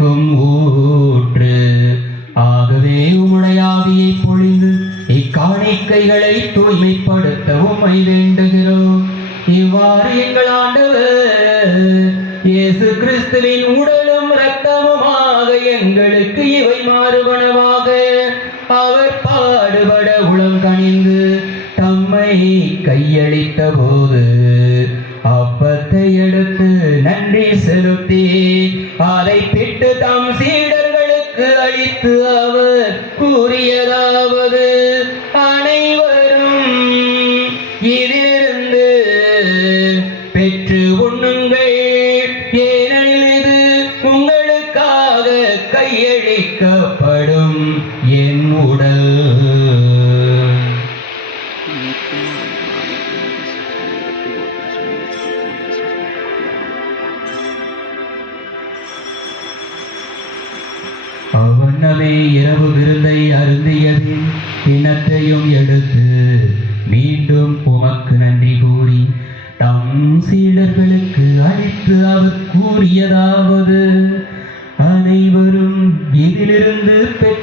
வாழ்விற்கும் ஊற்று. ஆகவே உம்முடைய ஆவியை பொழிந்து இக்காணிக்கைகளை தூய்மைப்படுத்த உம்மை வேண்டுகிறோம். இவ்வாறு எங்கள் ஆண்டவர் இயேசு கிறிஸ்துவின் உடலும் இரத்தமுமாக எங்களுக்கு இவை மாறுபனவாக. அவர் பாடுபட உளம் கணிந்து தம்மை கையளித்த போது அப்பத்தை கையளிக்கப்படும் என் உடல். அவ்வண்ணமே இரவு விருந்தை அருந்தியதின் தினத்தையும் எடுத்து மீண்டும் உமக்கு நன்றி கூறி தம் சீடர்களுக்கு அளித்து அவர் கூறியதாவது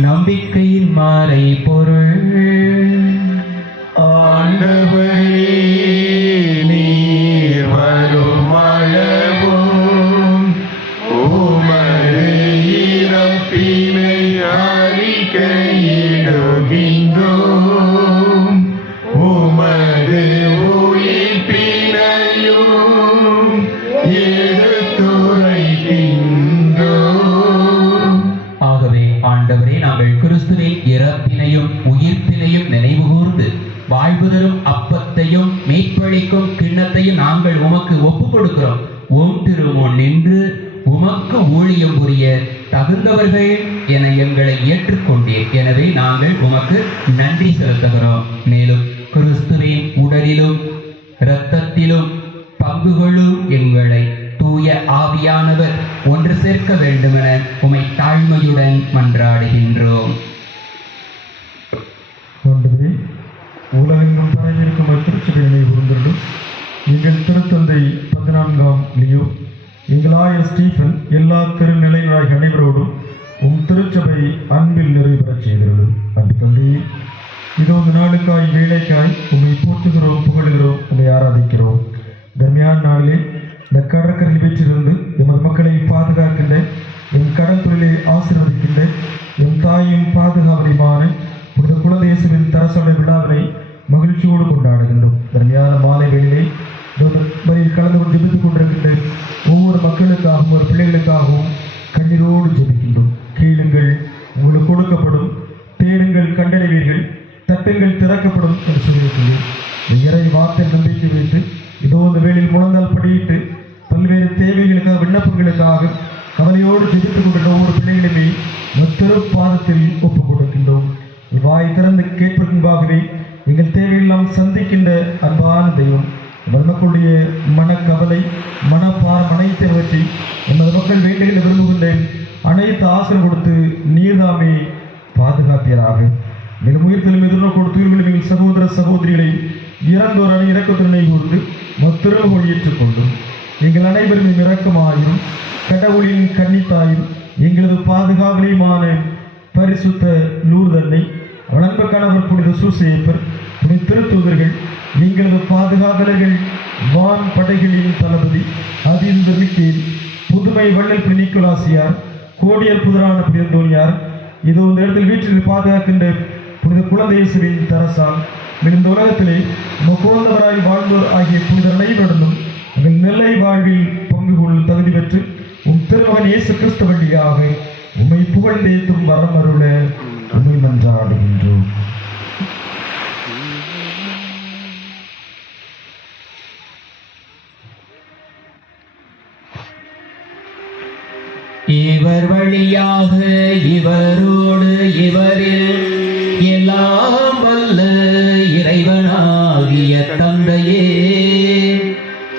நம்பிக்கையின் மாலை பொருள். ஆண்டவரே. இறப்பினையும் உயிர்ப்பினையும் நினைவு கூர்ந்து வாழ்வுதலும் அப்பத்தையும் மீட்பளிக்கும் கிண்ணத்தையும் நாங்கள் உமக்கு ஒப்பு கொடுக்கிறோம் ஓம் திருமுன் நின்று உமக்கு ஊழியம் புரிய தகுந்தவர்கள் என எங்களை ஏற்றுக்கொண்டீர். எனவே நாங்கள் உமக்கு நன்றி செலுத்துகிறோம். மேலும் கிறிஸ்துவின் உடலிலும் இரத்தத்திலும் பங்கு கொள்ளும் எங்களை தூய ஆவியானவர் ஒன்று சேர்க்க வேண்டுமென உமை தாழ்மையுடன் மன்றாடுகின்றோம். உலகெங்கும் பரவியிருக்கும் திருச்சபையினை உருந்துள்ளும் எங்கள் திருத்தந்தை பதினான்காம் லியோ எங்களாய ஸ்டீஃபன் எல்லா திருநிலைகளாய் அனைவரோடும் உம் திருச்சபை அன்பில் நிறைவேறச் செய்கிறது அன்பு தந்தையே இதோ இந்த நாளுக்காய் வேலைக்காய் உம்மை போற்றுகிறோம் புகழுகிறோம் உம்மை ஆராதிக்கிறோம். தர்மியான நாளிலே இந்த கடற்கரையில் வீற்றிருந்து எமது மக்களை பாதுகாக்கின்ற என் கடற்கரையிலே ஆசீர்வதிக்கின்ற என் தாயும் பாதுகாவலையுமான புனித குலதேசுவின் தரசோட விழாவினை மகிழ்ச்சியோடு கொண்டாடுகின்றோம். தர்மியான மாலை வேளையில் வரையில் கலந்து கொண்டு ஜெபித்துக் கொண்டிருக்கின்ற ஒவ்வொரு மக்களுக்காகவும் ஒரு பிள்ளைகளுக்காகவும் கண்ணீரோடு ஜெபிக்கின்றோம். கீழுங்கள் உங்களுக்கு கொடுக்கப்படும் தேடுங்கள் கண்டடைவீர்கள் தட்டுங்கள் திறக்கப்படும் என்று சொல்லியிருக்கிறேன். இறை வார்த்தை நம்பிக்கை வைத்து இதோ இந்த வேளையில் முழந்தால் படியிட்டு பல்வேறு தேவைகளுக்காக விண்ணப்பங்களுக்காக கவலையோடு ஜெபித்துக் கொண்டிருந்த ஒவ்வொரு பிள்ளைகளுமே பாதத்தில் ஒப்புக் கொடுக்கின்றோம். வாய் திறந்து கேட்பதற்காகவே எங்கள் தேவையெல்லாம் சந்திக்கின்ற அன்பான தெய்வம் எமது மக்களுடைய மனக்கவலை மனப்பாரம் அனைத்தவற்றை எமது மக்கள் வேண்டுகளை விரும்புகின்றேன். அனைத்து ஆசிரியர் கொடுத்து நீர்தாமே பாதுகாப்பியராக மேலும் உயிர்த்தலும் எதிர்நோக்கு கொடுத்து சகோதர சகோதரிகளை இறந்தோர் அணி இறக்கத்துடனை கூர்ந்து மத்திரமொழி கொண்டும் எங்கள் அனைவரும் இறக்கமாயும் கடவுளின் கன்னித்தாயும் எங்களது பாதுகாவலையுமான பரிசுத்த லூர்தன்னை அவள் அன்பு கணவர் புனித சூசேப்பர் புனித திருத்தூதர்கள் எங்களது பாதுகாவலர்கள் வான் படைகளின் தளபதி அதிர்ந்த மிக்கேல் புதுமை வள்ளல் புனித கோடியர் புதரான பிரியந்தோனியார் இது இதோ இந்த இடத்தில் வீட்டில் பாதுகாக்கின்ற புனித குலதேசுவின் தரசால் இந்த உலகத்திலே நம்ம குழந்தவராய் வாழ்ந்தோர் ஆகிய புனித நிலையுடனும் உங்கள் நெல்லை வாழ்வில் பங்கு கொள்ளும் தகுதி பெற்று உம் திருமகன் இயேசு கிறிஸ்து வழியாக உம்மை புகழ்ந்தேத்தும் வரமருள அருள உண்மை மன்றாடுகின்றோம். இவர் வழியாக இவரோடு இவரில் எல்லாம் வல்ல இறைவனாகிய தந்தையே.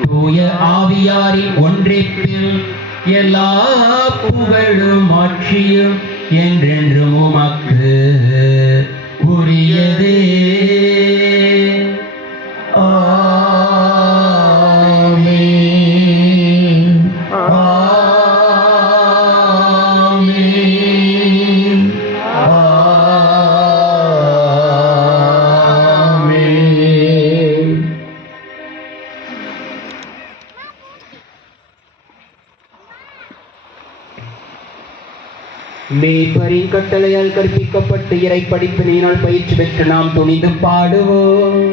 தூய ஆவியாரின் ஒன்றிப்பில் எல்லா புகழும் ஆட்சியும் என்றென்றும் உமக்கு மேற்பரின் கட்டளையால் கற்பிக்கப்பட்டு இறை படிப்பினால் பயிற்சி பெற்று நாம் துணிந்து பாடுவோம்.